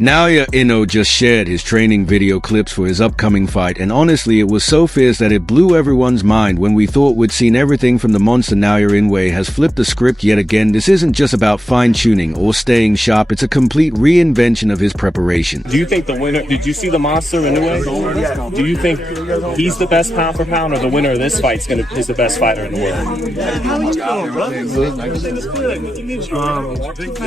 Naoya Inoue just shared his training video clips for his upcoming fight, and honestly it was so fierce that it blew everyone's mind. When we thought we'd seen everything from the monster, Naoya Inoue has flipped the script yet again. This isn't just about fine-tuning or staying sharp, it's a complete reinvention of his preparation. Do you think the winner, did you see the monster Inoue? Do you think he's the best pound for pound, or the winner of this fight is the best fighter in the world?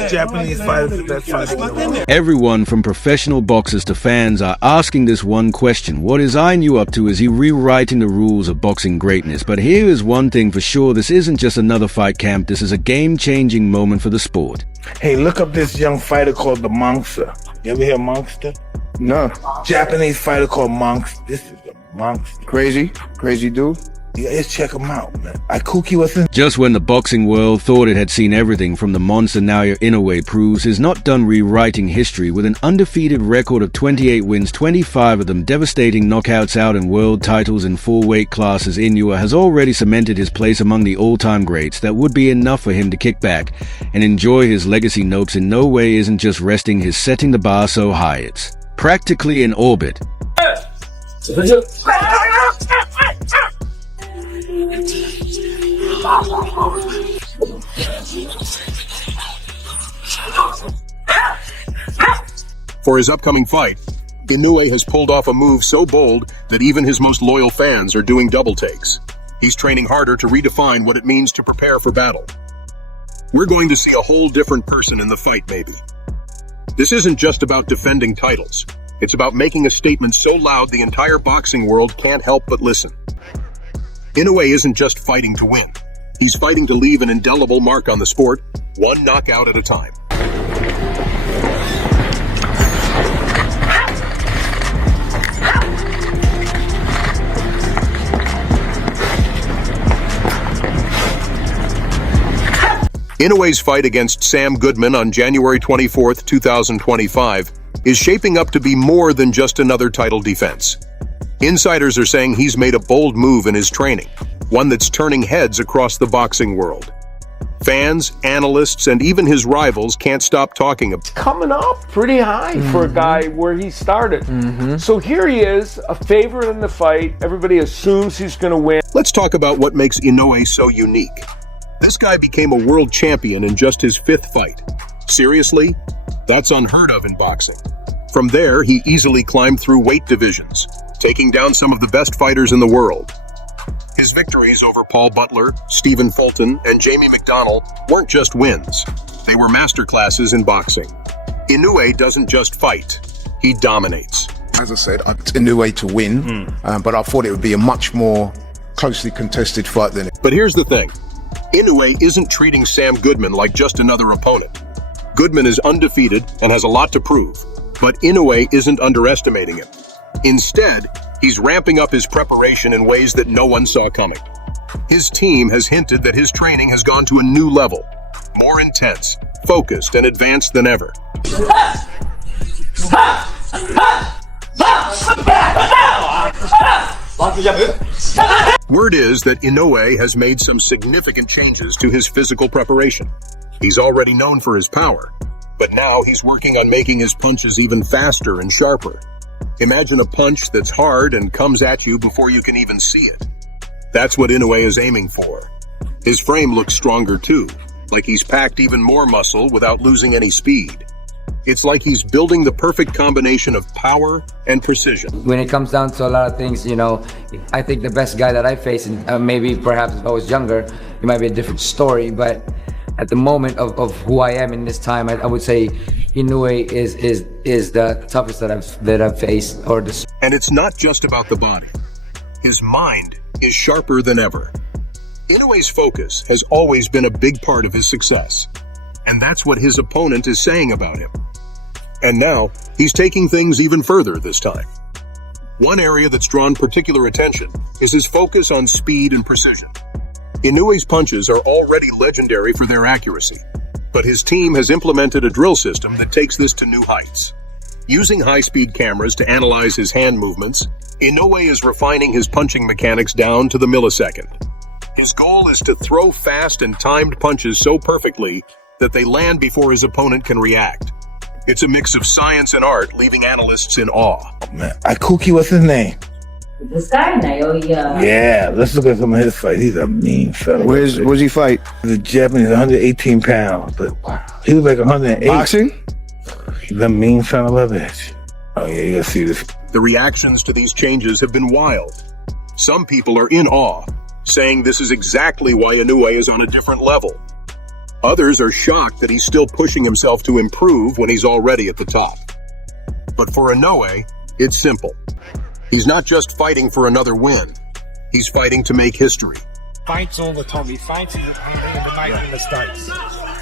Japanese fighter is the best fighter in the world. Everyone from professional boxers to fans are asking this one question: what is Inoue up to? Is he rewriting the rules of boxing greatness? But here is one thing for sure: this isn't just another fight camp, this is a game-changing moment for the sport. Hey, look up this young fighter called the Monster. You ever hear Monster? No. Japanese fighter called Monster. This is the Monster. Crazy dude. Yeah, let's check him out, man. Ikuki was in. Just when the boxing world thought it had seen everything from the monster, Naoya Inoue proves he's not done rewriting history. With an undefeated record of 28 wins, 25 of them devastating knockouts out, and world titles in 4 weight classes, Inoue has already cemented his place among the all-time greats. That would be enough for him to kick back and enjoy his legacy. Nopes in no way isn't just resting, he's setting the bar so high it's practically in orbit. For his upcoming fight, Inoue has pulled off a move so bold that even his most loyal fans are doing double takes. He's training harder to redefine what it means to prepare for battle. We're going to see a whole different person in the fight, maybe. This isn't just about defending titles. It's about making a statement so loud the entire boxing world can't help but listen. Inoue isn't just fighting to win. He's fighting to leave an indelible mark on the sport, one knockout at a time. Inoue's fight against Sam Goodman on January 24, 2025, is shaping up to be more than just another title defense. Insiders are saying he's made a bold move in his training, one that's turning heads across the boxing world. Fans, analysts, and even his rivals can't stop talking about it. Coming up pretty high for a guy where he started. So here he is, a favorite in the fight. Everybody assumes he's going to win. Let's talk about what makes Inoue so unique. This guy became a world champion in just his 5th fight. Seriously? That's unheard of in boxing. From there, he easily climbed through weight divisions, taking down some of the best fighters in the world. His victories over Paul Butler, Stephen Fulton, and Jamie McDonnell weren't just wins. They were masterclasses in boxing. Inoue doesn't just fight, he dominates. As I said, I picked Inoue to win, but I thought it would be a much more closely contested fight than it. But here's the thing. Inoue isn't treating Sam Goodman like just another opponent. Goodman is undefeated and has a lot to prove, but Inoue isn't underestimating him. Instead, he's ramping up his preparation in ways that no one saw coming. His team has hinted that his training has gone to a new level, more intense, focused, and advanced than ever. Word is that Inoue has made some significant changes to his physical preparation. He's already known for his power, but now he's working on making his punches even faster and sharper. Imagine a punch that's hard and comes at you before you can even see it. That's what Inoue is aiming for. His frame looks stronger too, like he's packed even more muscle without losing any speed. It's like he's building the perfect combination of power and precision. When it comes down to a lot of things, you know, I think the best guy that I face, and maybe perhaps if I was younger, it might be a different story, but at the moment of who I am in this time, I would say Inoue is the toughest that I've faced. And it's not just about the body. His mind is sharper than ever. Inoue's focus has always been a big part of his success, and that's what his opponent is saying about him. And now, he's taking things even further this time. One area that's drawn particular attention is his focus on speed and precision. Inoue's punches are already legendary for their accuracy, but his team has implemented a drill system that takes this to new heights. Using high-speed cameras to analyze his hand movements, Inoue is refining his punching mechanics down to the millisecond. His goal is to throw fast and timed punches so perfectly that they land before his opponent can react. It's a mix of science and art, leaving analysts in awe. Man, Ikuki, what's his name? This guy, Naoya. Yeah, let's look at some of his fights. He's a mean fella. Where's he fight? He's a Japanese, 118 pounds, but he was like 108. Boxing? He's a mean son of a bitch. Oh yeah, you gotta see this. The reactions to these changes have been wild. Some people are in awe, saying this is exactly why Inoue is on a different level. Others are shocked that he's still pushing himself to improve when he's already at the top. But for Inoue, it's simple. He's not just fighting for another win. He's fighting to make history. Fights all the time. He fights in the making mistakes.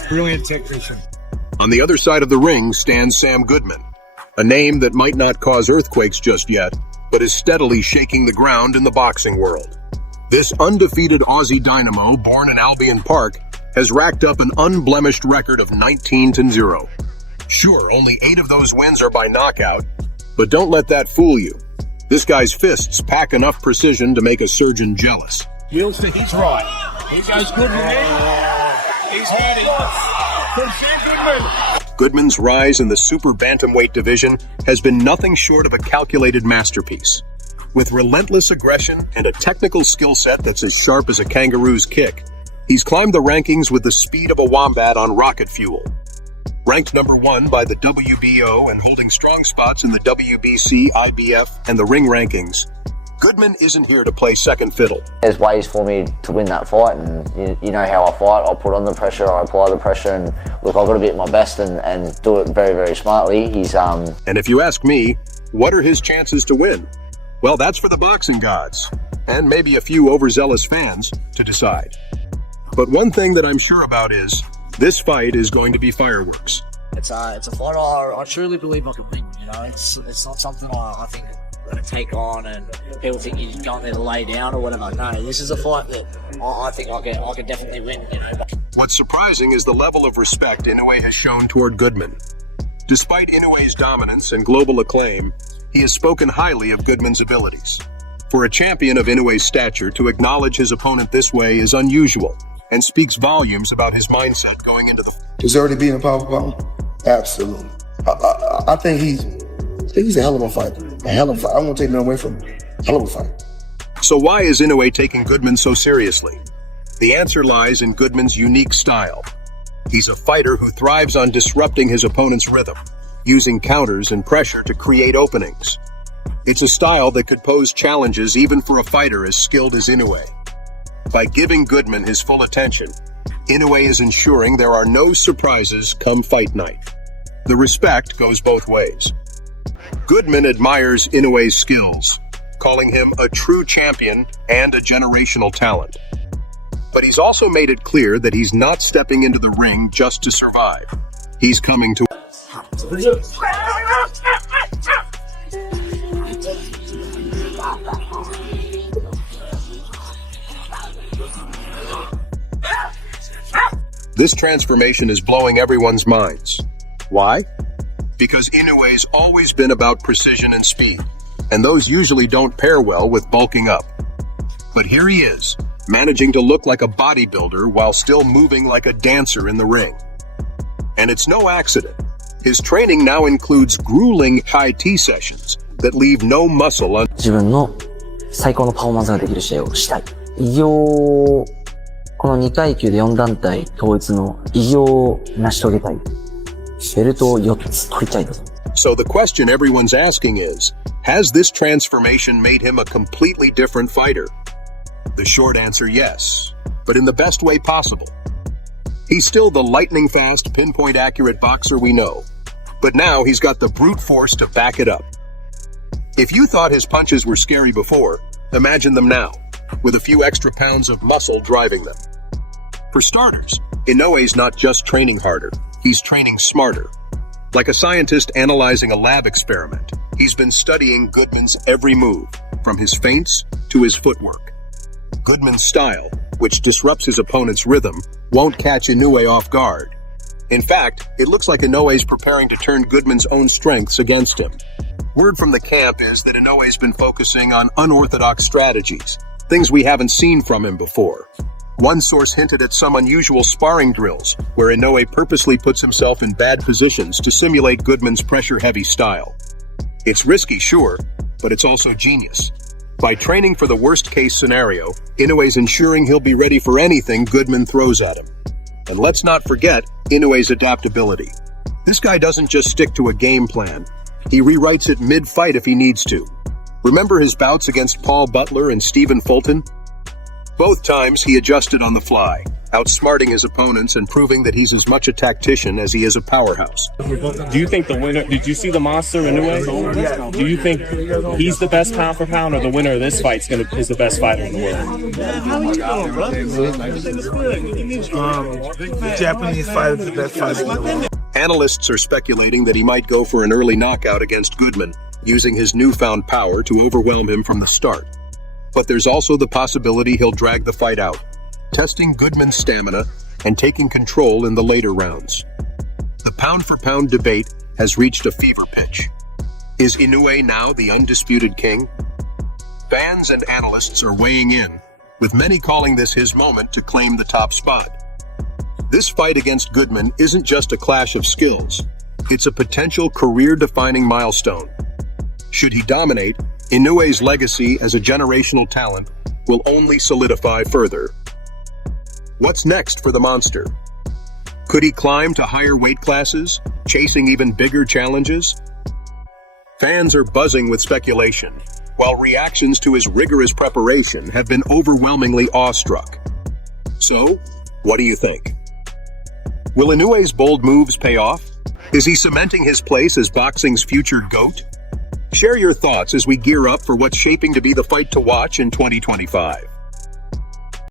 Brilliant technician. On the other side of the ring stands Sam Goodman, a name that might not cause earthquakes just yet, but is steadily shaking the ground in the boxing world. This undefeated Aussie dynamo, born in Albion Park, has racked up an unblemished record of 19-0. Sure, only 8 of those wins are by knockout, but don't let that fool you. This guy's fists pack enough precision to make a surgeon jealous. You'll see he's right. He goes Goodman in. He's had it. From Sam Goodman. Goodman's rise in the super bantamweight division has been nothing short of a calculated masterpiece. With relentless aggression and a technical skill set that's as sharp as a kangaroo's kick, he's climbed the rankings with the speed of a wombat on rocket fuel. Ranked number 1 by the WBO and holding strong spots in the WBC, IBF, and the Ring rankings, Goodman isn't here to play second fiddle. There's ways for me to win that fight, and you know how I fight. I'll put on the pressure, I apply the pressure, and look, I've got to be at my best and do it very, very smartly. And if you ask me, what are his chances to win? Well, that's for the boxing gods, and maybe a few overzealous fans, to decide. But one thing that I'm sure about is, this fight is going to be fireworks. It's a fight I truly believe I can win. You know, it's not something I think I'm going to take on, and people think you're going there to lay down or whatever. No, this is a fight that I think I can definitely win. You know. What's surprising is the level of respect Inoue has shown toward Goodman. Despite Inoue's dominance and global acclaim, he has spoken highly of Goodman's abilities. For a champion of Inoue's stature to acknowledge his opponent this way is unusual, and speaks volumes about his mindset going into the... Deserve to be in a powerful fight? Absolutely. I think he's a hell of a fighter. A hell of a fight. I won't take nothing away from him. Hell of a fight. So why is Inoue taking Goodman so seriously? The answer lies in Goodman's unique style. He's a fighter who thrives on disrupting his opponent's rhythm, using counters and pressure to create openings. It's a style that could pose challenges even for a fighter as skilled as Inoue. By giving Goodman his full attention, Inoue is ensuring there are no surprises come fight night. The respect goes both ways. Goodman admires Inoue's skills, calling him a true champion and a generational talent. But he's also made it clear that he's not stepping into the ring just to survive. He's coming to... This transformation is blowing everyone's minds. Why? Because Inoue's always been about precision and speed, and those usually don't pair well with bulking up. But here he is, managing to look like a bodybuilder while still moving like a dancer in the ring. And it's no accident. His training now includes grueling high tea sessions that leave no muscle on... 自分の最高のパフォーマンスができる試合をしたい。偉業をこの2階級で4団体統一の偉業を成し遂げたい。ベルトを4つ取りたいと。So the question everyone's asking is, has this transformation made him a completely different fighter? The short answer, yes, but in the best way possible. He's still the lightning-fast, pinpoint-accurate boxer we know, but now he's got the brute force to back it up. If you thought his punches were scary before, imagine them now, with a few extra pounds of muscle driving them. For starters, Inoue's not just training harder, he's training smarter. Like a scientist analyzing a lab experiment, he's been studying Goodman's every move, from his feints to his footwork. Goodman's style, which disrupts his opponent's rhythm, won't catch Inoue off guard. In fact, it looks like Inoue's preparing to turn Goodman's own strengths against him. Word from the camp is that Inoue's been focusing on unorthodox strategies, things we haven't seen from him before. One source hinted at some unusual sparring drills, where Inoue purposely puts himself in bad positions to simulate Goodman's pressure-heavy style. It's risky, sure, but it's also genius. By training for the worst-case scenario, Inoue's ensuring he'll be ready for anything Goodman throws at him. And let's not forget Inoue's adaptability. This guy doesn't just stick to a game plan. He rewrites it mid-fight if he needs to. Remember his bouts against Paul Butler and Stephen Fulton? Both times he adjusted on the fly, outsmarting his opponents and proving that he's as much a tactician as he is a powerhouse. Do you think the winner, did you see the monster Inoue? Do you think he's the best pound for pound, or the winner of this fight is the best fighter in the world? Japanese fighter is the best fighter in the world. Analysts are speculating that he might go for an early knockout against Goodman, using his newfound power to overwhelm him from the start. But there's also the possibility he'll drag the fight out, testing Goodman's stamina and taking control in the later rounds. The pound-for-pound debate has reached a fever pitch. Is Inoue now the undisputed king? Fans and analysts are weighing in, with many calling this his moment to claim the top spot. This fight against Goodman isn't just a clash of skills. It's a potential career-defining milestone. Should he dominate, Inoue's legacy as a generational talent will only solidify further. What's next for the monster? Could he climb to higher weight classes, chasing even bigger challenges? Fans are buzzing with speculation, while reactions to his rigorous preparation have been overwhelmingly awestruck. So, what do you think? Will Inoue's bold moves pay off? Is he cementing his place as boxing's future GOAT? Share your thoughts as we gear up for what's shaping to be the fight to watch in 2025.